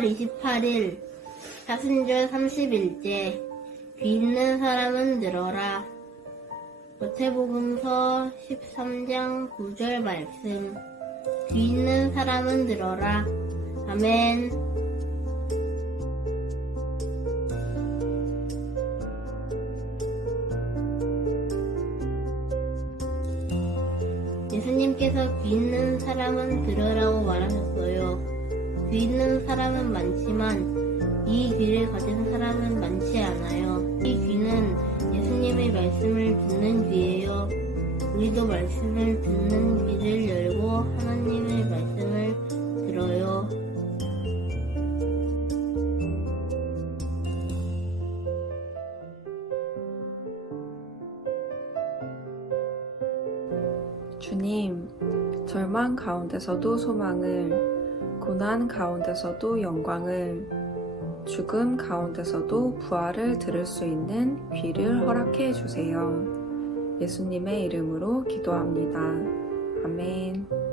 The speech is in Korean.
3월 28일 사순절 30일째 귀 있는 사람은 들어라. 마태복음서 13장 9절 말씀 귀 있는 사람은 들어라. 아멘. 예수님께서 귀 있는 사람은 들으라고 말하셨어요. 귀 있는 사람은 많지만 이 귀를 가진 사람은 많지 않아요. 이 귀는 예수님의 말씀을 듣는 귀예요. 우리도 말씀을 듣는 귀를 열고 하나님의 말씀을 들어요. 주님, 절망 가운데서도 소망을, 고난 가운데서도 영광을, 죽음 가운데서도 부활을 들을 수 있는 귀를 허락해 주세요. 예수님의 이름으로 기도합니다. 아멘.